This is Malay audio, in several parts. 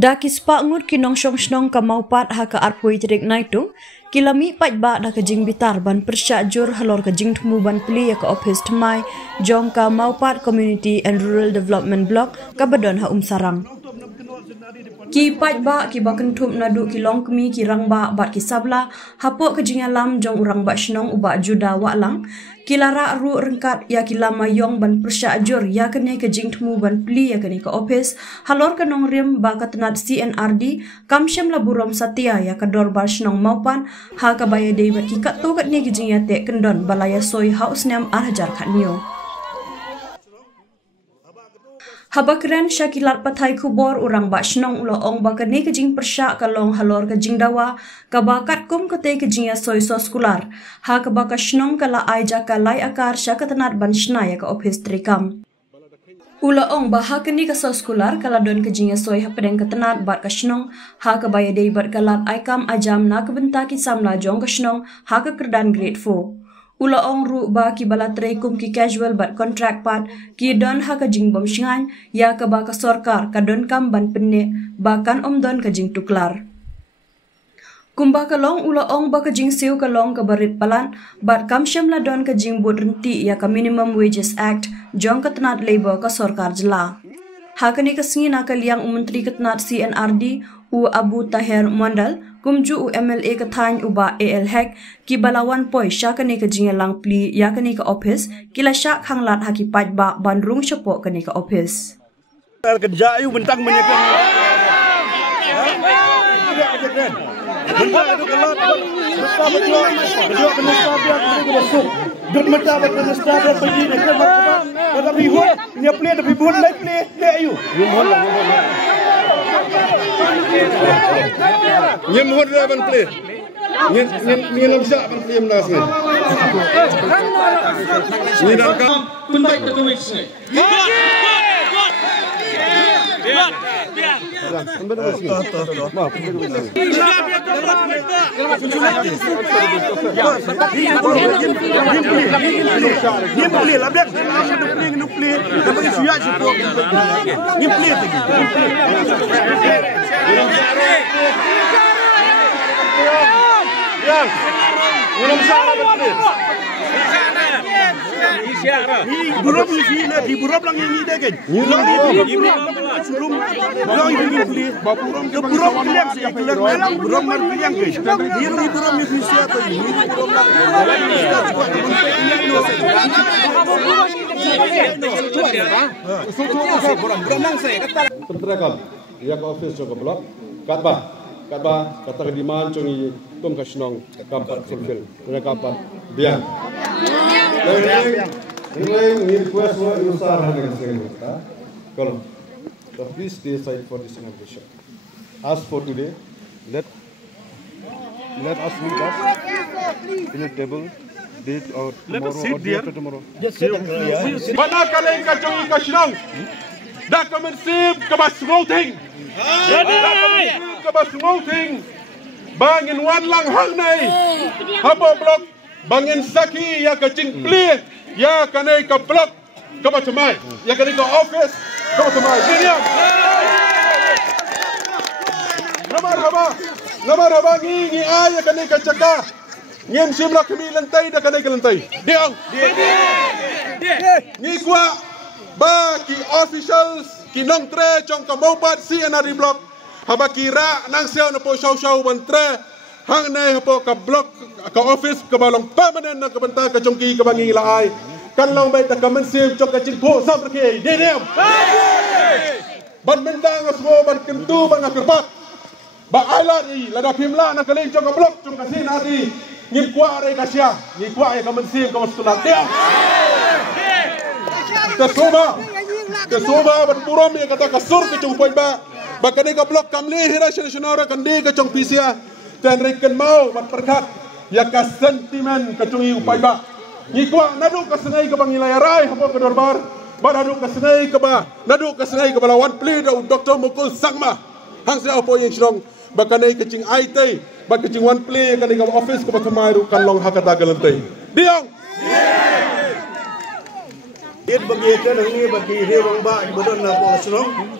Da kispa ngut kinong snong kamaupat ha ka arpoi trik naitung kilami patba da ka jing bitar ban persya jur halor ka jing thumu ban pli ya ka office thmai jong ka maupat community and rural development block ka badon ha sarang ki patba ki bakan thum nadu ki long kmi ki rangba bat ki sabla hapo ka jing alam jong urang ba snong uba juda wa lang kilara ru rengkat ya kilama yong ban persya jur ya kene ka jing thumu ban pli ya kene ka office halor ka nong rim ba ka tenat CNRD kamsyam la burom satya ya ka dor bar snong maupan ha ka baya dei bat ki kat to kat ni ki jing ya te kendon balaya soi haus nem arhajar khat nyo Habakren syakilat patai kubor urang ba snong ulo ong ba kene ke jing persya kalong halor ke jing dawa ka bakat kum kete ke jing ya soi so skular ha ka ba ka snong kala aija ka lai akar syakatanat ban shna ya ka office trikam ulo ong ba ha kene ka so skular kala don ke jing ya soi ha pedeng katanat bat ka snong ha ka baya dei bat kalat aikam ajam na ka benta ki samla jong ka snong ha ka kerdan grade 4 Ula ong ru ba ki balatray kum ki casual bat contract pat ki don ha ka jing bom shingan ya ka ba ka sorkar ka don kam ban penne bakan don ka jing tuklar. Kumba ka long ula ong ba ka jing siu ka long ka barit palan bat kam syam la don ka jing bud renti ya ka minimum wages act jong ka tenat labor ka sorkar jela. Ha ka ni ka singi na ka liang menteri ka tenat CNRD u Abu Tahir Mandal kumju u MLA ka thany uba AL Hek ki balawan poi sya ka ni ka jingelang pli ya ka ni ka office kila sya khanglat ha ki patba bandrung syapo ka ni ka office kerja ayu bentang menyekan bentang itu kelat betapa berjuang kena stabiat itu masuk dut mata kena stabiat pergi nak macam ada ribut dia play tapi buat live play ayu Nyem mohon dia ban play. Nyem syak ban play menas ni. Ni dah kan pentai ke tulis ni. Buruk ni buruk lang yang ide kan. Sebelum orang ini beli, buruk kliang sih, kliang buruk mar kliang kan. Dia ni buruk ni visi atau ini buruk lah. Penterakam, ia ke office juga blok, katba kata kediman cungi tum kasnong kampat fulfill, mereka kampat biang. Ini request wa usar dengan segala. Kalau please stay aside for this inauguration. As for today, let us meet us in a table. Date or tomorrow or day after tomorrow. Just sit here. Mana kalian kacung kasnong? Dah kami sip kebas voting. Kebas voting. Bangin wan lang hang nai. Habo blok bangin saki ya kacing pli ya kanai ka blok kebas mai. Ya kanai ka office kebas mai. Sini. Namar haba ngi ay ya kanai ka caka. Ngem simla kami lantai dah kanai ka lantai. Diang. Ngi kwa ba ki officials ki nong tre chong ka maupat CNRD block haba kira nang siaw na po shaw ban tre hang nay po ka block ka office ka balong permanent na ka banta ka chong ki ka bangi laay kan long bay ta ka mensim chong ka chingpo sam ke dedem ban bentang asmo ban kentu ban akrpat ba ailat i lada pimla na kaling chong ka block chong ka CNRD ngim kwa re ka sia ngi kwa ka mensim ka masulat dia Kesoba berpuram yang kata kasur ke cung poin ba bakane ka blok kamli hira senara kandi ke cung pisia dan reken mau mat perkat ya ka sentimen ke cung upai ba ngikwa nadu ka sengai ke bangilai rai hapo ke dorbar ba nadu ka sengai ke ba nadu ka sengai ke balawan pli da doktor mukul sangma hang sia apo yang strong bakane ke cing IT ba ke cing wan pli ka ka office ke ba kamairu kan long hakata galantai diang It bagi kan ini bagi dia orang ba ibadah nak buat senang.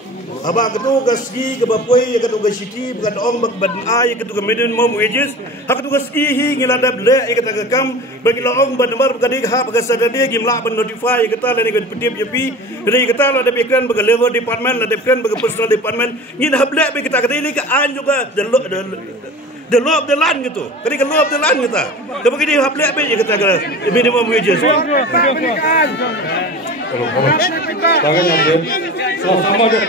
Aba ketu gaski ke bapoi ketu gasiti bukan ong bak badan ai ketu ke minimum wages hak ketu gaski hi ngilada ble kata ke kam bagi la ong badan bar bagi ha bagi sadade gimla ban notify kata la ni ke ptip yapi dari kata la de bekran bagi level department la de bekran bagi personal department ngin hable be kita kata ini ke an juga the law of the land gitu. Kali ke law of the land kita. Tapi begini hable be kata ke minimum wages. Tangan ambil. Sama deh.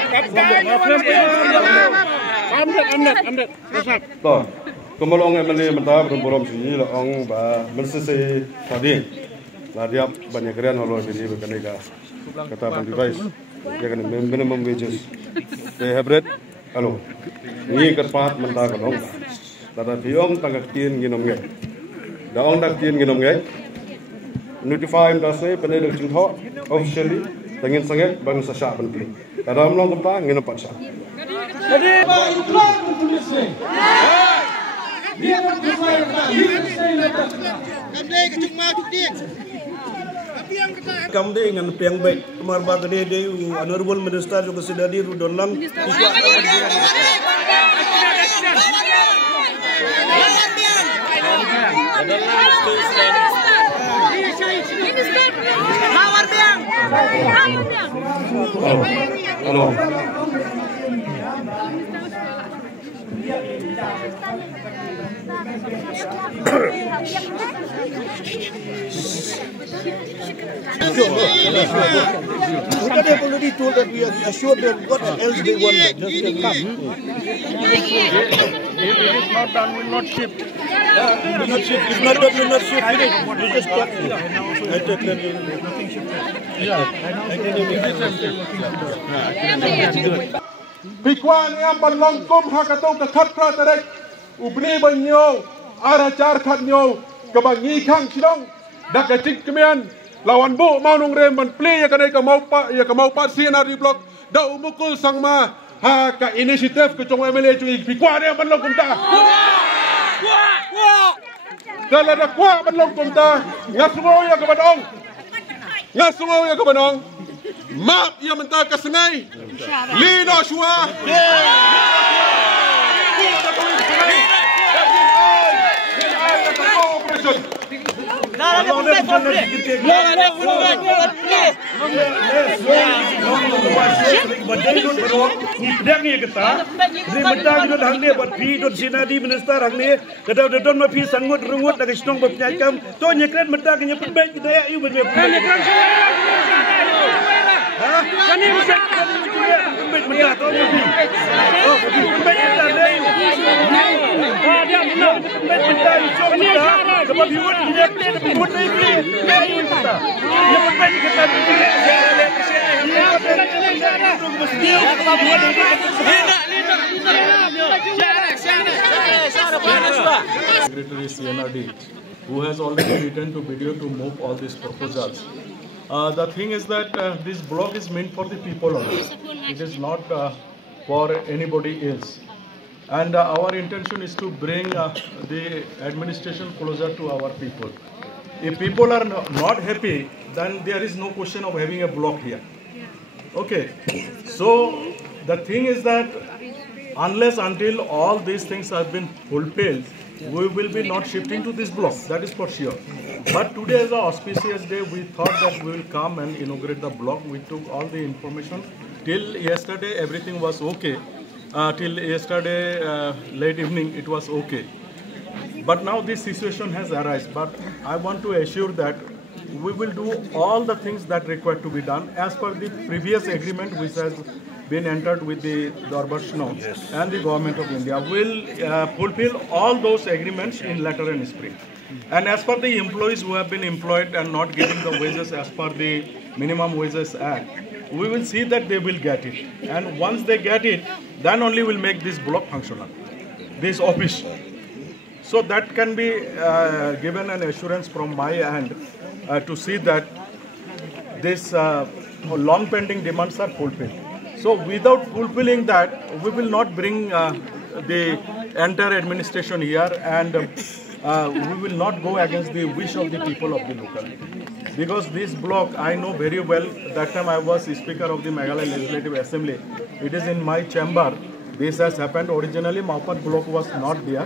Amdet. Toh, kemal ong emeli mentah berom sini lah ong ba mensese tadi. Lah dia banyak keren kalau ini berkenega. Kata pan device. Dia kan minimum wages. They have read. Halo. Ini kerpat mentah kan ong. Tata tiong tangkap tin ginom ngai. Da ong dak tin ginom ngai. Notify industry penedek jingho officially tengin sangat bangsa syak penting. Dalam long kota ngina paksa. Jadi Pak Iklan tulis ni. Dia berjumpa Kamde dengan piang baik marba gede de honorable minister juga sudah hadir dolang Halo. They already told that we are assured them what else they want. Just to come. If it is not done, will not ship. It's not that we're not shift. We just got it. I take that. Pikwan yang berlongkom hakatong kekat kraterek ubni banyo arajar katnyo kebangi kang sidong dak gacik kemian lawan bu mau nung rem ban play ya kadai ka mau pa CNR blok da umukul sangma ha ka inisiatif ke cong MLA cui pikwan yang berlongkom ta kalau ada kuat berlongkom ta ngasungau ya kebanong ngasungau ya kebanong map yang mentah ke sengai Lino Shua Secretary CNRD, who has already written to BDO to move all these proposals. The thing is that this block is meant for the people only. It is not for anybody else. And our intention is to bring the administration closer to our people. If people are not happy, then there is no question of having a block here. Okay. So the thing is that unless until all these things have been fulfilled, we will be not shifting to this block. That is for sure. But today is an auspicious day. We thought that we will come and inaugurate the block. We took all the information. Till yesterday, everything was okay. Till yesterday late evening, it was okay. But now this situation has arisen. But I want to assure that we will do all the things that require to be done as per the previous agreement which has been entered with the Dorbashno and the government of India. Will fulfill all those agreements in letter and spirit. And as for the employees who have been employed and not getting the wages as per the Minimum Wages Act, we will see that they will get it. And once they get it, then only we'll make this block functional, this office. So that can be given an assurance from my end to see that this long pending demands are fulfilled. So without fulfilling that, we will not bring the entire administration here, and we will not go against the wish of the people of the locality. because this block I know very well. That time I was Speaker of the Meghalaya Legislative Assembly. It is in my chamber. This has happened. Originally, Maupat block was not there.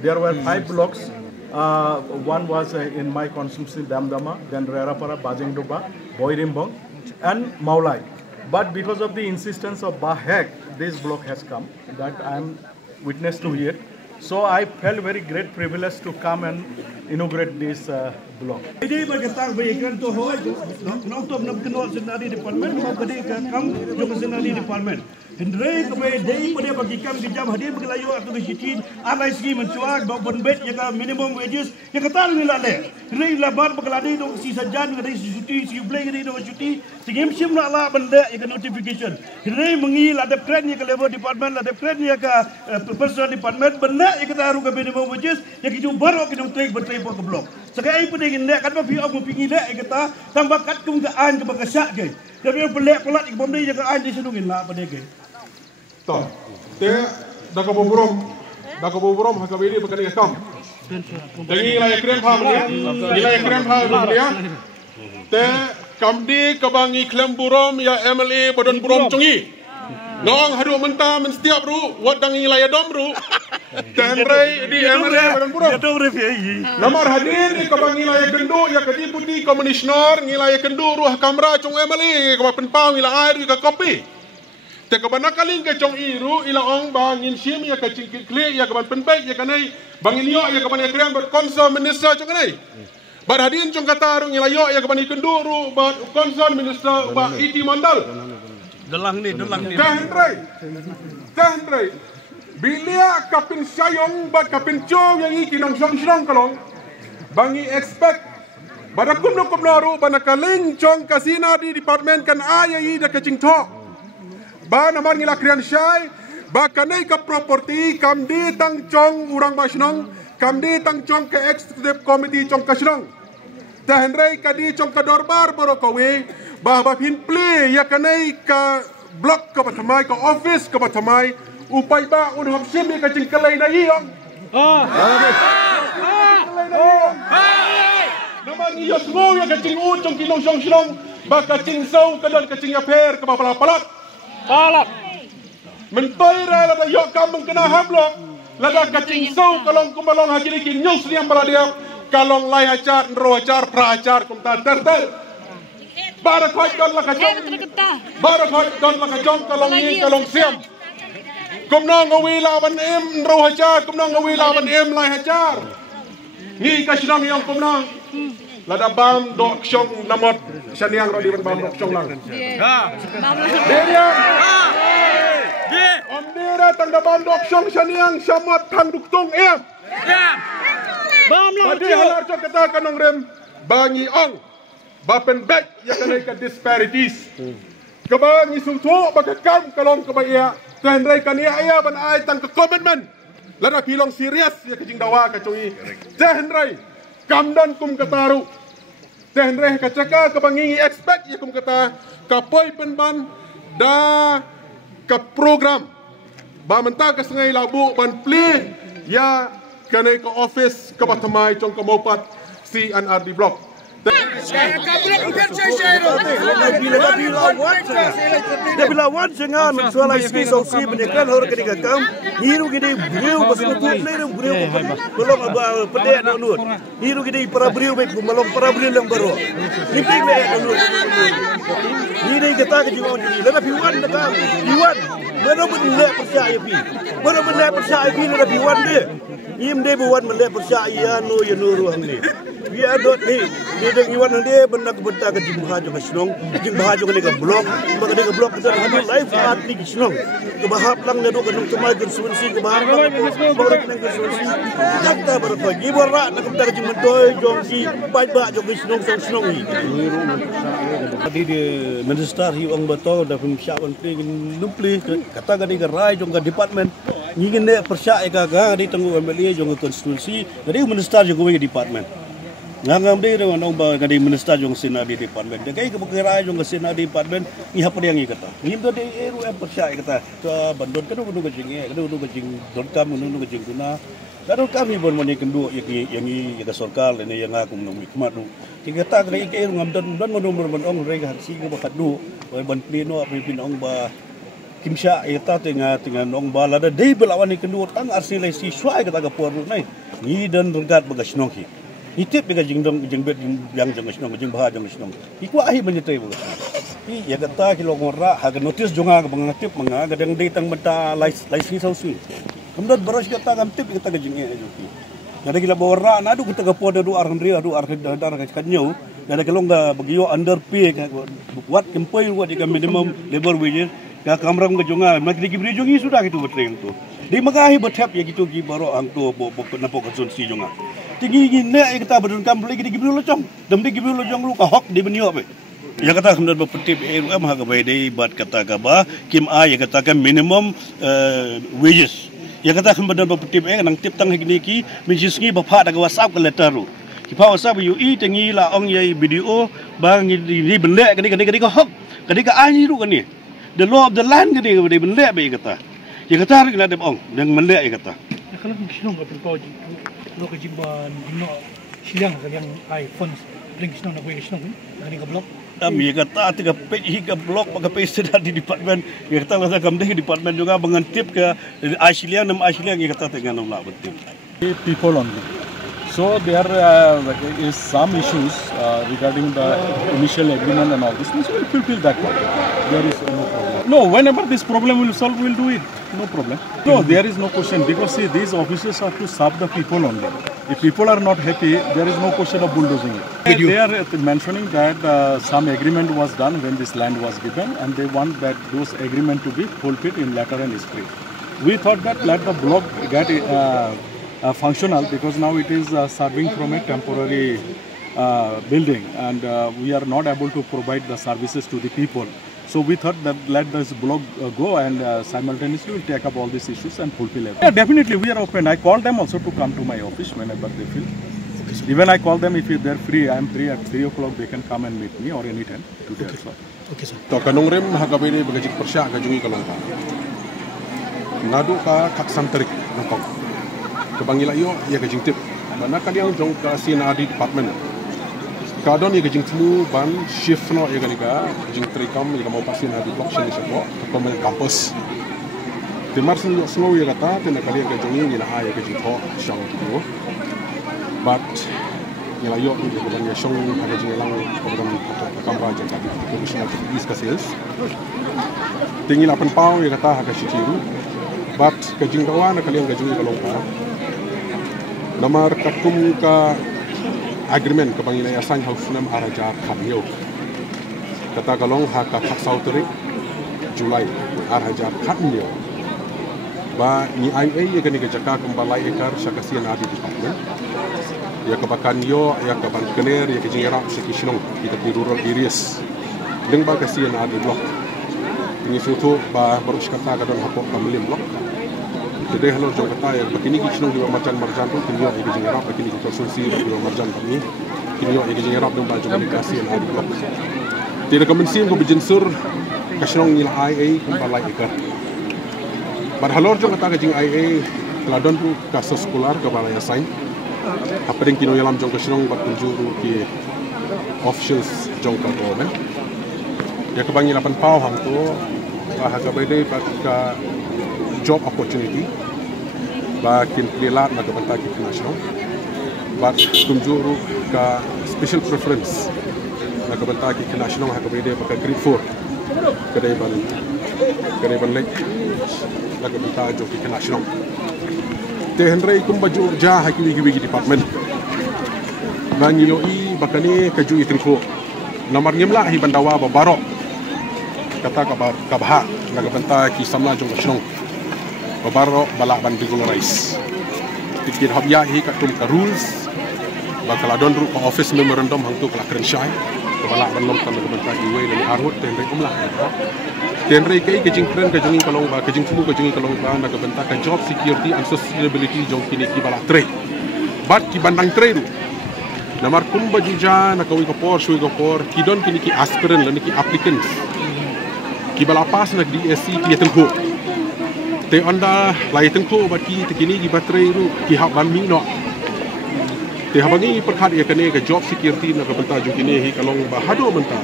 There were 5 blocks. One was in my constituency, Damdama, then Rerapara, Bajingduba, Boirimbong, and Maulai. But because of the insistence of Bahek, this block has come. That I am witness to here. So I felt very great privilege to come and inaugurate this block. Jadi berkata bagikan tu hoy, nonton nak kenal senari department, mau kadi kam juga senari department. Hendrai kepada day pada bagikan dijam hadir berlayu atau bersitin, alai segi mencuak, bawa bed yang minimum wages, yang kata ni lah le. Hendrai laban berkeladi dong si sajan, kadai si cuti, si play kadai dong cuti, segim sim nak lah benda yang notification. Hendrai mengil ada keren yang ke level department, ada keren yang ke personal department, benda yang kata harus ke minimum wages, yang kita baru kita take bertrai ke blok. Sekarang ini pun dia kan bagi aku pingi le, yang kata tambah kat kemukaan ke bakasak ke. Tapi pelak pelat yang pembeli yang ke di senungin lah pada ke. Toh, te dah kebuburom hakabili berkali kam. Jadi nilai krem dia. Te kamdi kebangi klem burom ya MLA Badan Burom Congi. Nong hadu mentah setiap ru, wat dang nilai dom ru. Tenrai di MLA Badan Burom. Nomor hadir di kebangi nilai gendu ya kediputi komisioner nilai gendu ruah kamera cung MLA kebapen pau nilai air ke kopi. Te kabana kaling ke chong iru ila ong bangin sim ya ka cingkli ya kaban penbaik ya kanai bangin yo ya kaban ekran ber konsol minister chong kanai bar hadin chong kata ru ila yo ya kaban ikenduru bar konsol minister ba iti mandal Dalang ni Tahendrai bilia kapin sayong bat kapin chong yang iki nong song kalong bangi expect badakum no kumnaru banakaling chong kasina di department kan ayai da kacing tok ba namar ngila krian syai ba kanai ka property kam di tang chong urang basnong kam di tang chong ke executive committee chong kasnong tahendrai ka di chong ka dorbar borokowe ba pin play ya kanai ka block ka bathamai ka office ka bathamai upai ba un hom sim ka cingkalai na iyong namar ngi yosmo ya ka cingu chong kinong song ba ka cingsau ka don ka cingaper ka palat Palak. Mentoy rela da yok kam kena hablok. Lada kacing sau kalong kumalong hajiri kin nyong sniam baladia kalong lai acar nro acar pra acar kum ta ter. Bara khoi don la kacong. Bara khoi don la kacong kalong ni kalong siam. Kum no ngawi lawan em nro acar kum no ngawi lawan em lai acar. Ni kasnong yang kum no. Lada bam dok syong namot saniang ro di bam dok syong lang. Om dira tanda bam dok syong saniang samot tang duktong em. Bam lang. Adi halar chok kata kanong rem bangi ong. Bapen back ya kanai ka disparities. Kabangi sungto bagakam kalong kabaya. Kahendrai kania aya ban ai tang ka commitment. Lada kilong serius ya kajing dawa ka cui. Kahendrai kamdan kum kataru tehendreh kacaka kebangi expect ya kum kata kapoi penban da ke program ba menta ke sengai labu ban pli ya kanai ke office ke batamai cong ke mopat CNRD block dia bilawan jangan soal ISP solusi menyekan hor ketika kam hiru gede beliau pasal tu player beliau belum apa pedek nak nut hiru gede para beliau baik belum para beliau yang baru niping le nut ini kita ke jiwa ni lana piwan nak piwan benar-benar percaya pi benar-benar percaya pi lana piwan dia im dia buat melek percaya no ya nuruang ni dia dot ni dia deng iwan dia benar kebentar ke jing bahajo ke senong jing bahajo ke nega blok maka nega blok kita hadu live art ni ke senong ke bahap lang na do ke nung tumai ke sunsi ke bahap lang baru ke nega sunsi jakta baru ko gibora nak kebentar ke jing mentoy jong si baik jong ke senong ni tadi di minister hiwang betul dah persiapan play numpli kata gadi gerai jong ke department ingin dia percaya ke di tenggu MLA jong ke konstitusi jadi minister juga ke department ngangam de dengan ong ba ngadi minister jong sina di department de kai ke kira jong sina di department ni apa yang ikata ni do de eru em persya ikata to bandon kedu gajing don kam nu gajing kuna Lalu kami pun moni kendu yang ini sorkal ini yang aku menunggu kemadu. Jika tak ada ikan ngam dan menunggu ong rega haksi ke bakat du, ban pleno pin ong ba kimsha ita tengah ong ba lada dei belawan kendu tang arsi lai si swai kata kapur nai. Ni dan regat bagas nongki. Itip bagas jingbet yang jangas nong jing bah jangas nong. Iku ahi menyetai bagas. I ya kata kilo ngora haga notis jonga bangatip manga gadang dei tang menta lai si sausi. Kemudian beras kita tip kita kejengnya juga. Ada gila bawa na adu kita kapo adu arhan ria adu arhan dar kanyo. Ada kalau enggak begiyo underpay buat kempai buat di minimum labor wages. Ka kamram ke jonga mak di gibri jongi sudah gitu betreng tu. Di magahi betap ya gitu gi baro ang tu napa konsumsi jonga. Tinggi gini kita berdun kam lagi di gibri locong. Dem di gibri locong lu ka hok di benio apa. Ya kata kemudian berpetip RUM harga bayar buat kata kaba kim A ya katakan minimum wages. Ya kata kemudian berpetip nang tip tang higni ki menjisngi bapak daga WhatsApp ke letter lu. Kipa WhatsApp UI tengi la ong yai video bang ni benda kadi ko hok kadi ka ani ru kani. The law of the land kadi benda be kata. Ya kata hari kena ong deng benda ya kata. Kalau kisnong ka perko lo ka jimban dino silang ka yang iPhone ring kisnong na ko kisnong kani ka blog. Kami kata tiga page hingga blog pakai page sudah di department. Ya kata lah kami di department juga mengantip ke Asilian nama Asilian ya kata dengan nama betul. People only. So there is some issues regarding the initial agreement and all this. So we'll fulfill that one. There is no problem. No, whenever this problem will solve, we'll do it. No problem. No, there is no question because see, these offices are to serve the people only. If people are not happy, there is no question of bulldozing it. They are mentioning that some agreement was done when this land was given, and they want that those agreement to be fulfilled in letter and spirit. We thought that let the block get functional because now it is serving from a temporary building, and we are not able to provide the services to the people. So we thought that let this block go and simultaneously we'll take up all these issues and fulfill it. Yeah, definitely we are open. I call them also to come to my office whenever they feel. Okay, even I call them if they're free. I am free at 3 o'clock. They can come and meet me or any time today. Okay, okay sir. To kanong rem hagabini bagajik persya gajungi kalongka. Ngadu ka kaksan terik nakok. Kebangila yo ya gajing tip. Mana kalian jong ka CNRD department. Kadon ya gajing tlu ban shift no ya ganiga gajing trikam ya mau pasin hadi blok sini sebo komen kampus. Timar sin yo snow ya kata tena kalian gajungi ni na ya gajing tho shang gitu. But ya yo ni ban ya shong gajing lang program kamera jaga komisioner discuss. Tinggi 8 pau ya kata haga shikiru. But gajing kawan kalian gajungi kalongka. Namar kakum ka agreement kabangina yasan hausnam araja khamyo kata kalong haka sauteri Julai araja khamyo ba ni IA ya gani gajaka kembalai ekar sakasian adi department ya kabakan yo ya kaban kener ya kejingra sekisnong kita di rural areas deng ba kasian adi blok ini foto ba barus kata kadon hapok pamilim blok. Jadi halor jong kata ya begini kisnong di marjan tu kinyo ya kejingra begini konsumsi di marjan kami kinyo ya kejingra dong baju komunikasi yang ada blok. Tidak kemensin ko bijensur kasnong nil IA kembalai ekar. Bar halor jong kata kejing IA ladon tu kasus sekolah ke balai sain. Apa deng kinyo yalam jong kasnong bat tunjuru ki officials jong ka government. Ya kebangi 8 pau hang tu bahasa bede ka job opportunity bakin pilihan naga bentak international but tunjuru ka special preference naga bentak international naga bede pakai grade 4 kedai ban lek naga bentak job international te henry kum baju ja hakili gibi department bangilo i bakani kaju itingko namar ngimla hi bandawa babaro kata kabah naga bentak ki samla jong national babaro balak ban regularize tikir habya hi ka tum ka rules bakal adon ru ka office memorandum hang tu kala krenshai ka balak ban nom kan ka bentak iwe dan arhut tenre umlah tenre kai kejing kren ka jungi kalong ba kejing fu ka jungi kalong ba na ka bentak ka job security and sustainability jong kini ki balak tre bat ki bandang tre ru Namar kumba jija na kawi kapor shui kapor kidon kini ki aspirant lan ki applicants. Ki balapas na DSC ki tengko. Te anda lai tengko baki te kini ki baterai ru ki hak ban mi no. Te habangi perkhat ya kene ke job security na ka benta jong kini hi kalong ba hado benta.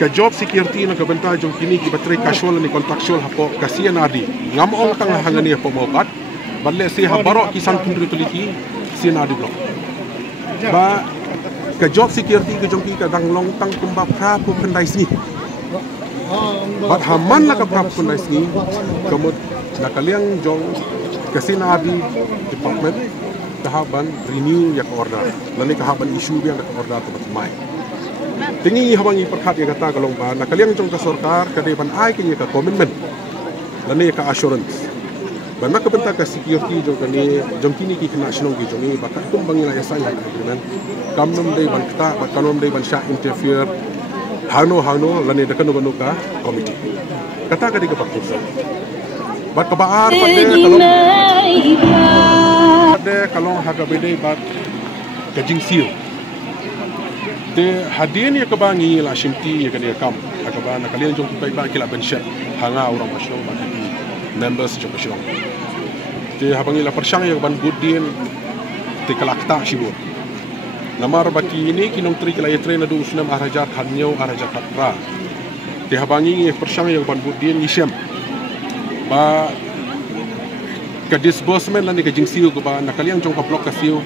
Ke job security na ka benta jong kini ki baterai casual ni contractual hapo kasian adi. Ngam ong tang hangani hapo mokat. Balle si habaro ki san pundri tuliki sian adi blok. Ba ke job security ke jongki ka danglong tang kumba pra pu pendai sini. Bat haman la ka pra pu pendai sini kemud na kaliang jong kesinadi department kahaban renew ya order. Lani kahaban issue yang order tu mai. Tingi habangi perkhat ya kata kalong ba na kaliang jong ka sarkar ka deban ai kinya ka commitment. Lani ka assurance. Banyak kebentar ke security jom kini ki kena senong ki jom ni bakat tumbang ila yasai lah agreement kamnom dei ban kata kanom dei ban sha interfere hano lani dekan banu ka committee kata ka di ka paksa bat kabar pade kalong haga bede bat kajing sil de hadin ya kebangi la shimti ya kani kam akaba na kalian jom ki ba kila ban sha hanga orang masyo ba members jom masyo te habangi la persyang yang ban budin te kalakta shibur namar baki ini kinong tri kala yetre na du usnam arajar khanyo arajar katra te habangi persyang yang ban budin yisem ba ka disbursement lan ke jingsiu ko ba nakaliang jong ka blok ka siu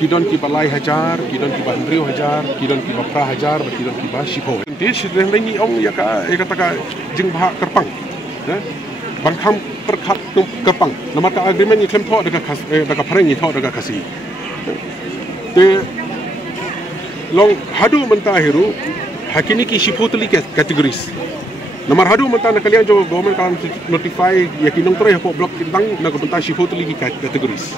kidon ki balai hajar kidon ki bandrio hajar kidon ki bapra hajar kidon ki ba shipo te shidren ni ong ya ka taka jing bah kerpang bangkham perkhat kerpang nama ka agreement ni klem tho daga pareng ni tho daga kasi te long hadu menta hiru hakini ki shiputli categories namar hadu menta na kalian jo government kan notify yakinong tre ho block tintang na ko menta shiputli ki categories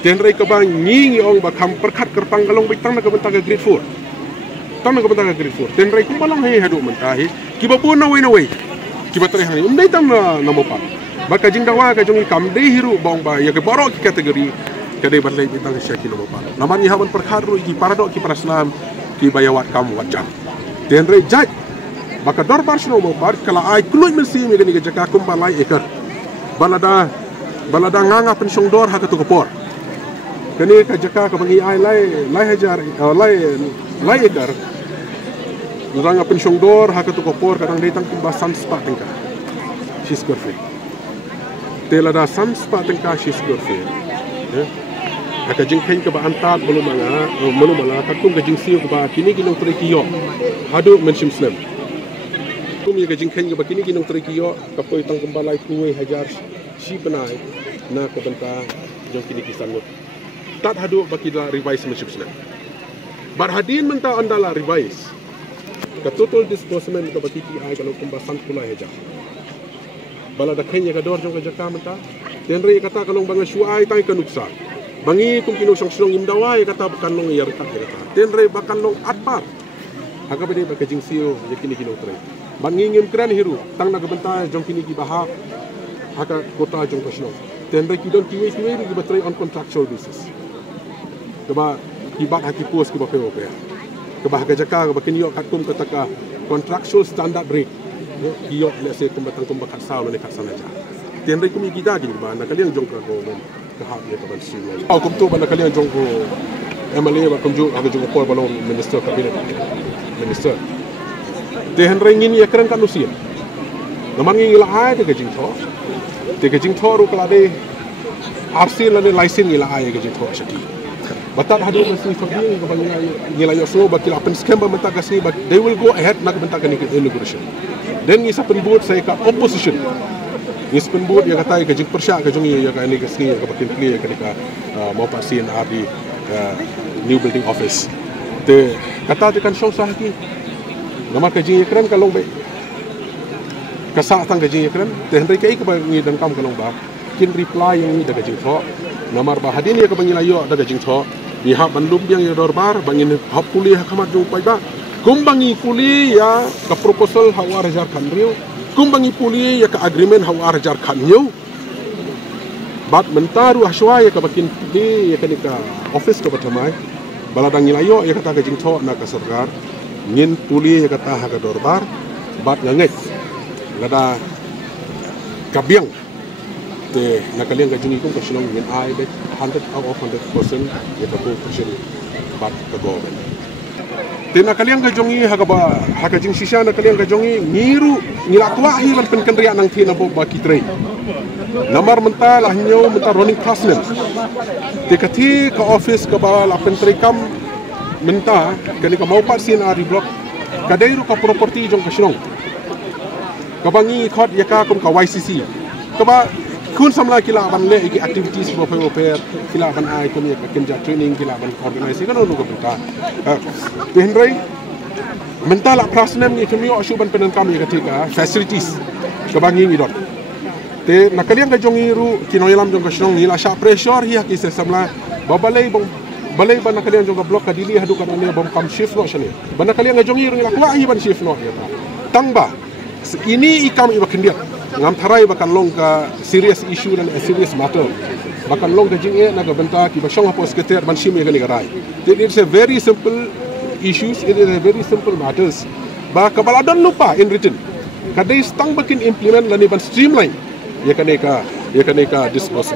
tenrai ka bang ngi ong ba kham perkhat kerpang kalong bitang na ko menta ka grade 4 tang na ko menta ka grade 4 tenrai kumbalang he hadu menta hi ki ba pun na way ki ba tre hani umdai tang na mopa baka jing dawa ka jong kam dei hiru bong ba ya ke baro ki kategori kadai balai bitang syaki no pa namar ni haban perkharu ki paradok ki paraslam ki bayawat kam wajam tenre jaj baka dor barsno mo par kala ai kluj mensi mi gani ke jaka kum balai ekar balada nganga pensiong dor ha ka tu kopor kani ka jaka ka bangi ai lai hajar lai ekar nganga pensiong dor ha ka tu kopor kadang dei tang kumbasan spa tingka she's good for tela da sam spa tengka shis gorfe aka jing khen ka ba antat bolu mala ka kum ka jing siu ka ba kini kinong tre kiyo hadu menshim slam kum ye ka jing khen ka ba kini kinong tre kiyo ka poi tang kumbalai kuwe hajar shi panai na ka banta jong kini kisan tat hadu ba kida revise menshim slam bar hadin menta andala revise ka total disbursement ka ba kiki ai kalau kumbasan kulai hajar bala da kenya ka dor jong ka jaka menta tenre kata kalong bang shuai tai ka nuksa bangi kum kino song song imdawai kata bakan long yar ka tenre bakan long atpar haga bede ba kajing siu yakini kino tre bangi ngim kran hiru tang na ka benta jong kini ki bahak haga kota jong ka shno tenre ki don kiwe ki ba on contractual basis kaba ki ba haki post ki ba pe ke ba haga jaka ka ba kinyo kat kum kata ka contractual standard rate kiyo let's say kumbatang kumbakat sao ni kasana ja tenre kumi gida gin ba na kaliang jong ka government ka hap ye ka ban sino au kum to ba na kaliang jong ko MLA ba kum jo aga jong ko balong minister cabinet minister de henre ngin ye kran kan usia naman ngi la ai de ke jing tho ru kala de arsin la de license ngi la ai ke jing tho shaki batat hadu mesti fakir ko bang ngi la yo so ba kila pen scam ba menta kasni ba they will go ahead nak menta kan inauguration then ni sa penbuat saya ka opposition ni sa penbuat ya kata ka jing persya ka jong ya ka ni kasni ka bakin clear ka ka mau pa CNR di new building office te kata te kan show sa haki nama ka jing ekran ka long be ka sa tang ka jing ekran te hendai ka ik ba ni dan kam ka long ba kin reply yang ni daga jing tho namar ba hadin ya ka bangila yo daga jing tho ni ha bandum yang ya dorbar bangin hap kuliah kamat jong pai ba kumbangi puli ya ka proposal hawar jar kanriu kumbangi puli ya ka agreement hawar jar kanyo bat mentaru aswa ya ka bakin di ya ka office ka batamai baladang nilayo ya kata kajing tho na ka sarkar ngin puli ya kata ha ka dorbar bat ngangek lada kabiang te nakaliang kajing ikong kasilong ngin ai bet 100 out of 100% ya ka po kasil bat ka government te nakaliang kajongi ha ka ba ha kajing sisya nakaliang kajongi ngiru ngilakwa hilan penkendria nang thina bo ba kitrei namar mental ahnyo mental running classmen tekati ka office ka bawal apen trikam menta kani ka maupat sin ari block kadairu ka property jong kasinong kabangi khot yaka kum ka YCC kaba kun samla kila ban le iki activities bo pe kila ban ai kum ya kenja training kila ban organize kan no ka benta penrei mental classmen ni kemio asuban penen kam ya ketika facilities kabangi ni dot te nakaliang ka jong iru kinoyalam jong kasinong nila sha pressure hi ki se samla babalay bang balay ba nakaliang jong ka block ka dili hadu kan ne bom kam shift no shane ba nakaliang ka jong iru nila kwa hi ban shift no ya tangba ini ikam iba kendiat ngam tharai bakan long ka serious issue dan serious matter bakan long ka jing e na ka benta ki ba shong hapos keter ban shime ka ni garai it's a very simple issues, it is a very simple matters ba kabaladon lupa in written kadai stang bakin implement lani ban streamline ya kaneka discourse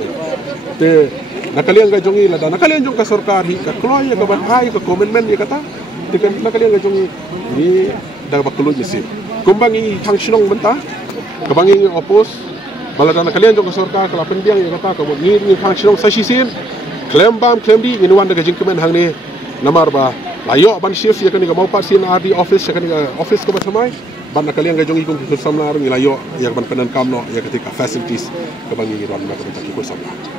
te nakaliang ga jongi lada nakaliang jong ka sarkar hi ka kloy ka ban ai ka commitment ya kata te nakaliang ga jongi ni da bakulu ni sim kumbangi functionong menta kabangi opos balada nakaliang jong ka sarkar kala pendiang ya kata ka ni functionong sasisin claim di ni wan da ga jing kemen hang ni namar ba layo ban shift ya kaneka mau pasin RD office ya kaneka office ka batamai ban nakaliang ga jongi kung samna ro ilayo ya ban penan kamno ya ketika facilities kabangi ron na ka ki ko samna